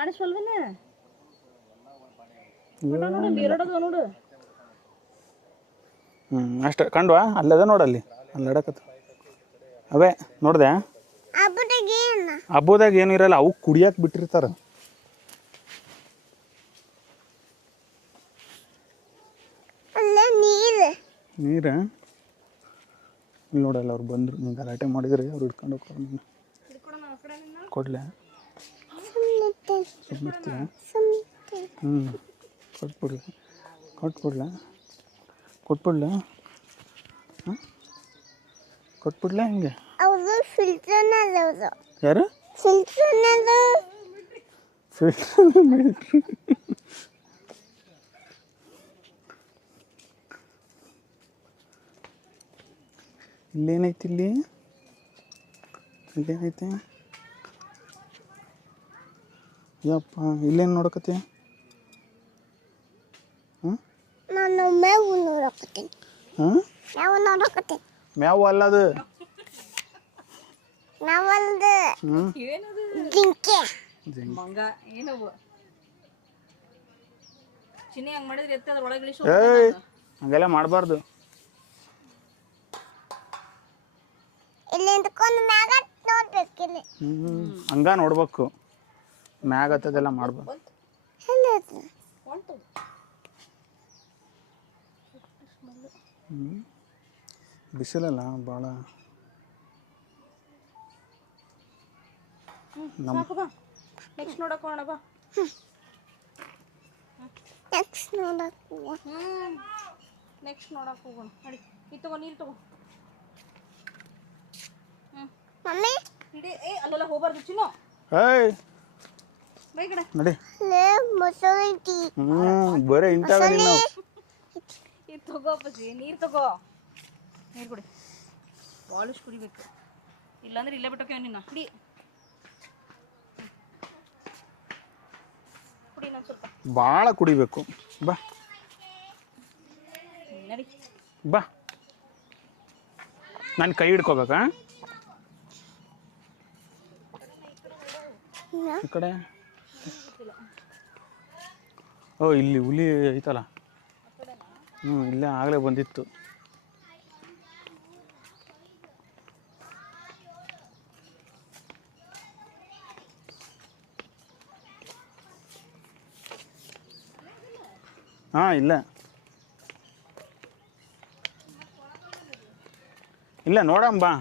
ಕಾಣಿಸ್ವಲ್ವೇನೆ ನೋಡು ಅಷ್ಟೇ ಕಂಡ್ವಾ ಅಲ್ಲದ ನೋಡಲ್ಲಿ ಅಲ್ಲಿ ನಡಕತ್ತ ಅವೇ ನೋಡ್ದೆ ಹಬ್ಬದಾಗ ಏನು ಇರಲ್ಲ ಅವು ಕುಡಿಯಕ್ಕೆ ಬಿಟ್ಟಿರ್ತಾರ ನೀರ ಇಲ್ಲಿ ನೋಡಲ್ಲ ಅವ್ರು ಬಂದರು ನೀವು ಗಲಾಟೆ ಮಾಡಿದ್ರಿ ಅವ್ರು ಹಿಡ್ಕೊಂಡು ಹೋಗ್ತಾರೆ ಕೊಡ್ಲೆ ಸುಮ್ಮನೆ ಕೊಟ್ಬಿಡ್ಲ ಹಾಂ ಕೊಟ್ಬಿಡ್ಲ ಹಿಂಗೆ ಯಾರು ಇಲ್ಲೇನೈತಿ ಇಲ್ಲೇನೈತಿ ಯಪ್ಪ ಇಲ್ಲೇನು ನೋಡಕತ್ತಿ ನಾನು ಮೇವು ನೋಡಕತ್ತೀನಿ ಮೇವು ನೋಡಕತ್ತೀನಿ ಮೇವು ಅಲ್ಲದು ನಾವೊಂದು ಜಿಂಕೆ ಮಂಗ ಏನವು ಚಿನ್ನಿ ಹಂಗೆ ಮಾಡಿದ್ರೆ ಎತ್ತ ಅದ್ರ ಒಳಗೆ ಇಳಿಸು ಏಯ್ ಹಂಗೆಲ್ಲ ಮಾಡಬಾರ್ದು ಇಲ್ಲಿ ನಿಂತ್ಕೊಂಡು ಮ್ಯಾಗ ನೋಡ್ಬೇಕಿಲ್ಲಿ ಹಂಗ ನೋಡ್ಬೇಕು ಮ್ಯಾಗ ಹತ್ತದೆಲ್ಲ ಮಾಡ್ಬಾರ್ದು ಬಿಸಿಲಲ್ಲ ಭಾಳ ನೆಕ್ಸ್ಟ್ ನೋಡಕ್ ಹೋಗೋಣ ಬಾ ನೆಕ್ಸ್ಟ್ ನೋಡಕ್ ಹೋಗೋಣ ನಡಿ ಇದು ತಗೋ ನೀರು ತಗೋ ಮಮ್ಮಿ ಇಡೀ ಅಲ್ಲೆಲ್ಲ ಹೋಗ್ಬಾರ್ದು ಚಿನ್ನು ಏಯ್ ಬೈ ಕಡೆ ನಡಿ ಮೊಸರು ಬರೀ ಇಂಥವೇ ನಾವು ಇದು ತಗೋ ಬಸ್ಸಿ ನೀರು ತಗೋ ನೀರು ಕುಡಿ ಪಾಲಿಶ್ ಕುಡಿಬೇಕು ಇಲ್ಲಾಂದ್ರೆ ಇಲ್ಲೇ ಬಿಟ್ಟೋಕೆ ನಿನ್ನ ಕುಡಿ ಕುಡಿ ನಾನು ಸ್ವಲ್ಪ ಭಾಳ ಕುಡಿಬೇಕು ಬಾ ನಡಿ ಬಾ ನಾನು ಕೈ ಹಿಡ್ಕೋಬೇಕಾ ಈ ಕಡೆ ಓ ಇಲ್ಲಿ ಹುಲಿ ಐತಲ್ಲ ಇಲ್ಲೇ ಆಗಲೇ ಬಂದಿತ್ತು ಹಾಂ ಇಲ್ಲ ನೋಡಮ್ಮ ಬಾ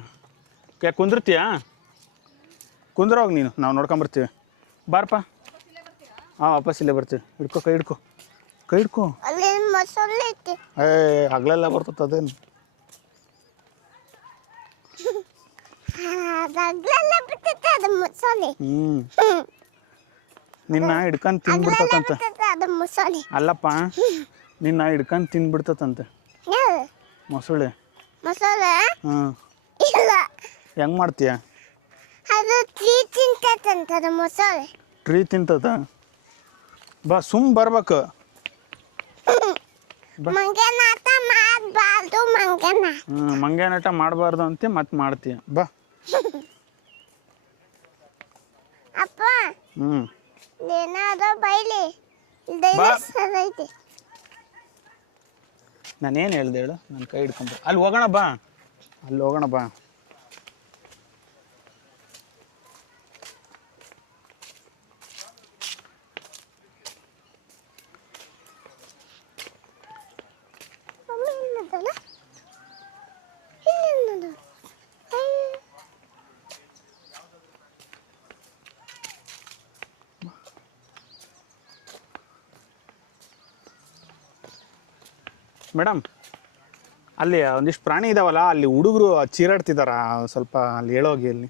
ಕುಂದಿರ್ತೀಯಾ ಕುಂದ್ರೋಗಿ ನೀನು ನಾವು ನೋಡ್ಕೊಂಬರ್ತೀವಿ ಬಾರಪ್ಪ ಹಾಂ ವಾಪಸ್ ಇಲ್ಲೇ ಬರ್ತೀವಿ ಹಿಡ್ಕೊ ಕೈ ಹಿಡ್ಕೊ ಅಲ್ಲಿ ಮೊಸರು ಐತಿ ಹಗಲೆಲ್ಲ ಬರ್ತದೆ ಅದೇನು ಅದು ಮೊಸರು ನಿನ್ನ ಹಿಡ್ಕೊಂಡು ತಿನ್ಬಿಡ್ತಂತೆ ಅದು ಮೊಸರು ಅಲ್ಲಪ್ಪ ನಿನ್ನ ಹಿಡ್ಕೊಂಡು ತಿನ್ಬಿಡ್ತಂತೆ ಮೊಸಳೆ ಮೊಸರು ಹಾಂ ಇಲ್ಲ ಹೆಂಗೆ ಮಾಡ್ತೀಯ ಅದು ಟ್ರೀ ತಿಂತಂತ ಅದು ಮೊಸರು ಟ್ರೀ ತಿಂತದ ಬಾ ಬರ್ಬೇಕು ಮಂಗನಾಟ ಮಾಡಬಾರ್ದು ಮಂಗನಾಟ ಮಾಡಬಾರ್ದು ಅಂತ ಮತ್ತೆ ಮಾಡ್ತೀಯ ಬಾ ಅಪ್ಪ ಏನಾದ್ರು ಬೈಲಿ ಐತಿ ನಾನೇನು ಹೇಳ್ದೆ ಹೇಳು ನನ್ನ ಕೈ ಹಿಡ್ಕೊಂಬ ಅಲ್ಲಿ ಹೋಗೋಣ ಬಾ ಮೇಡಮ್ ಅಲ್ಲಿ ಒಂದಿಷ್ಟು ಪ್ರಾಣಿ ಇದಾವಲ್ಲ ಅಲ್ಲಿ ಹುಡುಗರು ಚೀರಾಡ್ತಿದಾರ ಸ್ವಲ್ಪ ಅಲ್ಲಿ ಹೇಳೋಗಿ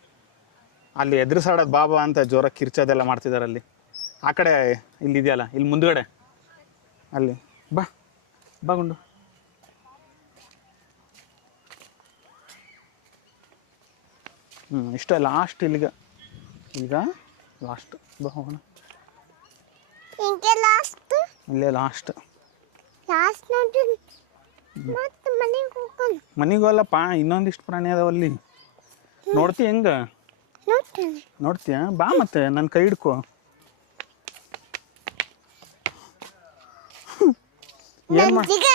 ಅಲ್ಲಿ ಎದುರಿಸಾಡೋದು ಬಾಬಾ ಅಂತ ಜೋರಾಗಿ ಕಿರ್ಚೋದೆಲ್ಲ ಮಾಡ್ತಿದ್ದಾರೆ ಅಲ್ಲಿ ಆ ಕಡೆ ಇಲ್ಲಿ ಇದೆಯಲ್ಲ ಇಲ್ಲಿ ಮುಂದ್ಗಡೆ ಅಲ್ಲಿ ಬಾ ಗುಂಡು ಇಷ್ಟ ಲಾಸ್ಟ್ ಈಗ ಲಾಸ್ಟ್ ಬಾ ಹೋಗೋಣ ಇಲ್ಲೇ ಲಾಸ್ಟ್ ಮನೆಗೆ ಹೋಗಲ್ಲಪ್ಪ ಇನ್ನೊಂದಿಷ್ಟು ಪ್ರಾಣಿ ಅದಾವಲ್ಲಿ ನೋಡ್ತೀಯ ಹೆಂಗ ನೋಡ್ತೀಯ ಬಾ ಮತ್ತೆ ನನ್ನ ಕೈ ಹಿಡ್ಕೊ ಏನು ಮಾಡಿ ಜಿಗ